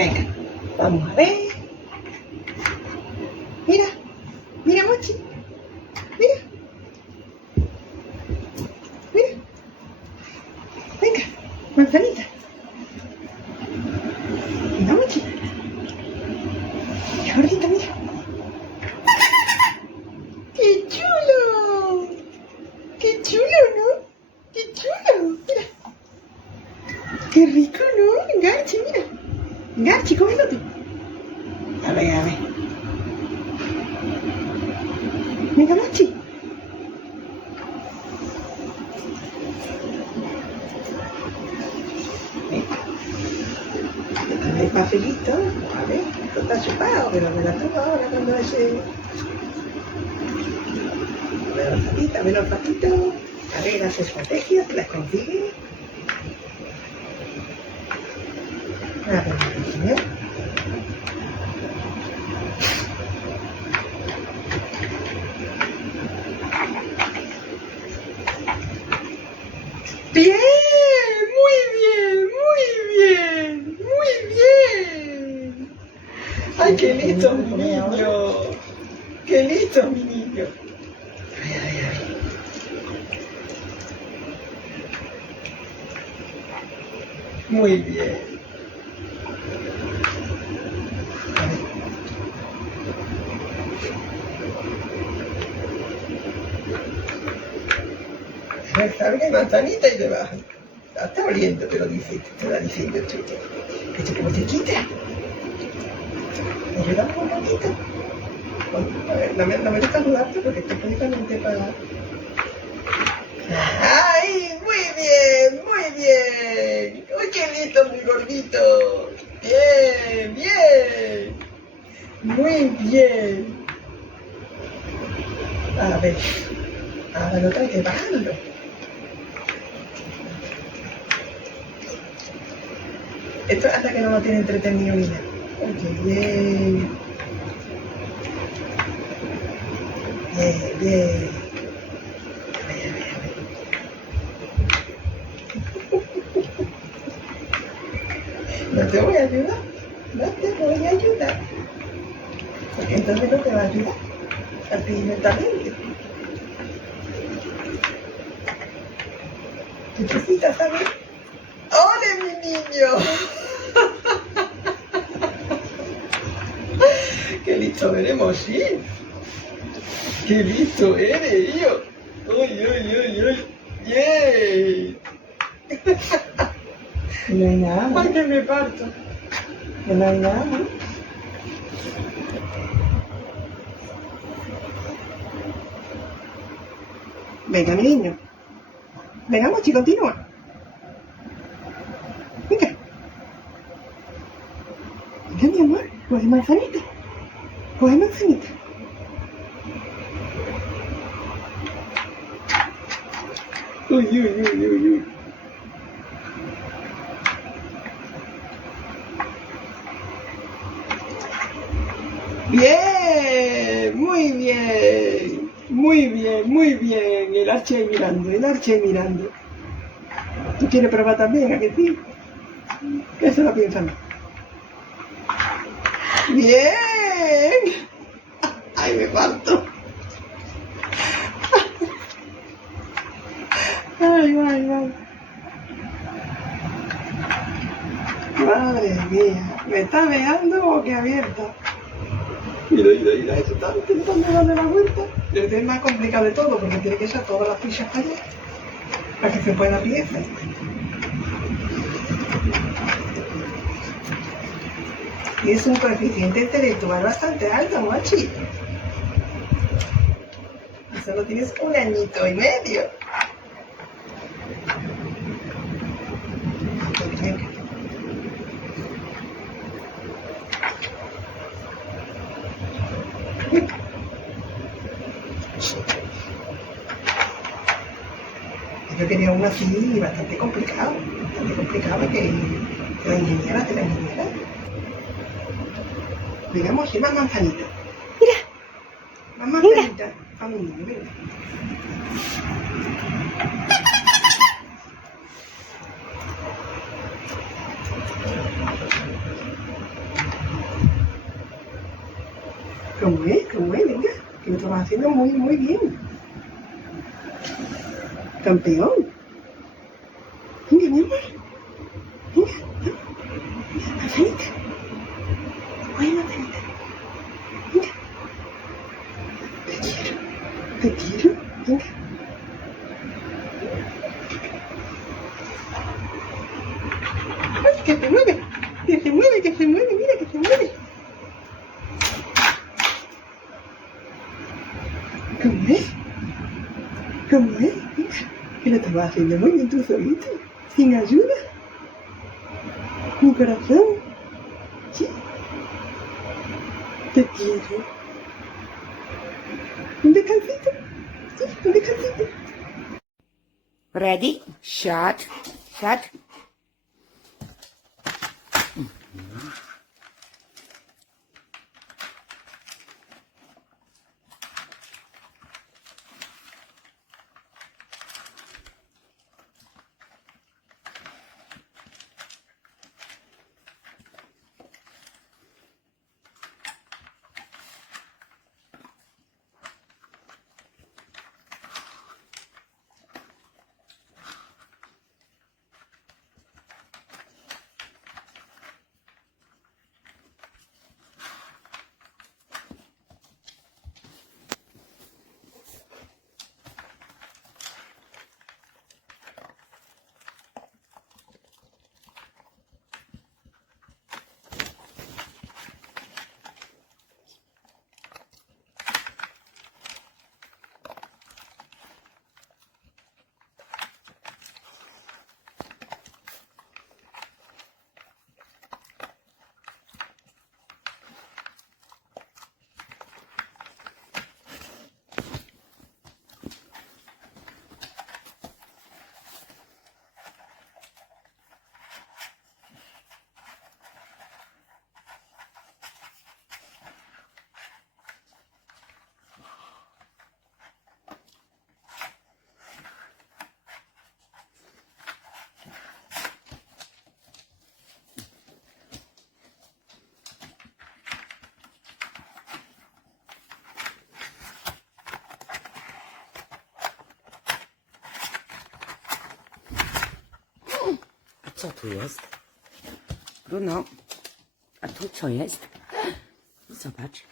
Venga, vamos a ver. Mira, mira, Mochi. Mira. Mira. Venga, manzanita. Mira, Mochi. Qué gordita, mira. ¡Qué chulo! ¡Qué chulo, ¿no? ¡Qué chulo! Mira. ¡Qué rico, ¿no? Garchi, mira. Garchi, cómelo tú. A ver, a ver. Venga, Mochi. Venga. El papelito. A ver, esto está chupado, pero me la tomo ahora cuando ese... Ve los patitos. A ver las estrategias que las consigue. A ver, señor. Bien, muy bien, muy bien, muy bien. Ay, qué listo mi niño. Qué listo mi niño. Ay, ay, ay. Muy bien. Abre manzanita y te baja. La está oliendo, te lo dice, te la dice yo, chico. Que como se quita. ¿Me ayudamos un poquito? A ver, no me dejas ayudarte porque estoy precisamente para... ¡Ay! ¡Muy bien! ¡Muy bien! ¡Uy, qué listo, mi gordito! ¡Bien! ¡Bien! ¡Muy bien! A ver. Ahora lo trae que bajarlo. Esto hasta que no lo tiene entretenido ni nada. Oye, bien. Bien, bien. A ver, a ver, a ver. No te voy a ayudar. No te voy a ayudar. Porque entonces no te va a ayudar. A ti mentalmente. ¿Tu cosita también? ¡Ole, mi niño! ¡Qué listo veremos, sí! ¡Qué listo eres, yo! ¡Uy, uy, uy, uy! ¡Yay! No hay nada. ¡Ay, que me parto! Que no hay nada. Venga, mi niño. Venga, Mochi, continúa. Venga. Venga, mi amor. Coge manzanita. Coge manzanita. Uy, uy, uy, uy, uy. Bien, muy bien, muy bien, muy bien. El Arche ahí mirando, el Arche ahí mirando. ¿Tú quieres probar también, a que sí? ¿Qué se lo piensan? Bien. Ay, me parto. Ay, ay, ay. Madre mía, me está veando boquiabierta. Mira, mira, mira, eso está intentando darle la vuelta. Es el más complicado de todo, porque tiene que echar todas las fichas para allá, para que se pueda pieza. Y es un coeficiente intelectual bastante alto, Mochi. Y solo tienes 1 añito y medio. Yo quería uno así bastante complicado que la ingeniera. Digamos, más manzanita. Mira. Más manzanita. Vamos, niño, venga. ¿Cómo es? ¿Cómo es? Venga, que lo estás haciendo muy, muy bien. Campeón. Venga, mi amor. Venga, Marcelita. Bueno, Marcelita. Venga. Te quiero. Te quiero. Venga. ¡Ay, que se mueve! ¡Que se mueve, que se mueve! ¡Mira, que se mueve! ¿Cómo es? ¿Cómo es? Mira, que lo estaba haciendo muy bien tú solito, sin ayuda. Mi corazón. Sí. Te quiero. Un descansito. Sí, un descansito. Ready? Shut. Shut. A co tu jest? Bruno, a tu co jest? Zobacz.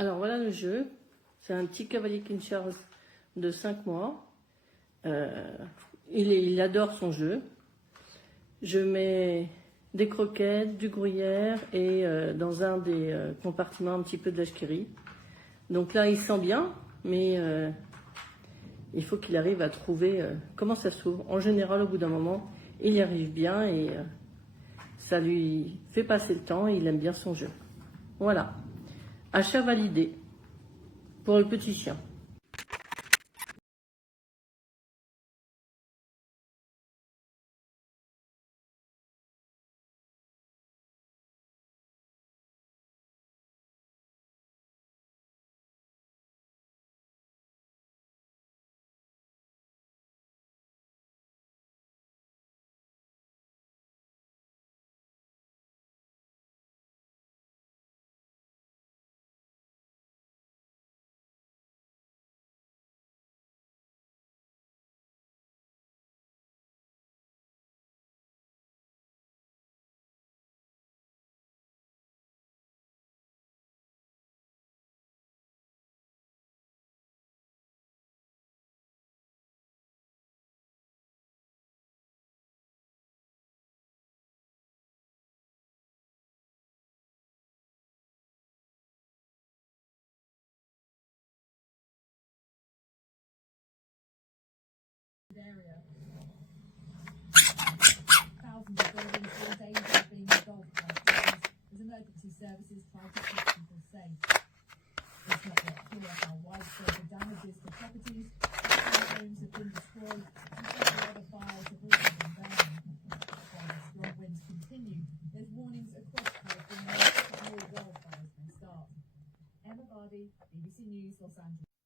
Alors voilà le jeu. C'est un petit cavalier King Charles de 5 mois. Il adore son jeu. Je mets des croquettes, du gruyère et dans un des compartiments un petit peu de vache qui rit. Donc là il sent bien, mais il faut qu'il arrive à trouver comment ça s'ouvre. En général au bout d'un moment il y arrive bien et ça lui fait passer le temps et il aime bien son jeu. Voilà. Achat validé pour le petit chien. Area. Thousands of buildings all danger of being engulfed by flames as emergency services try to keep people safe. It's not yet clear how widespread the damages to properties, some homes have been destroyed, and several other fires have also been burned. While the strong winds continue, there's warnings across California that more wildfires may start. Emma Bardi, BBC News, Los Angeles.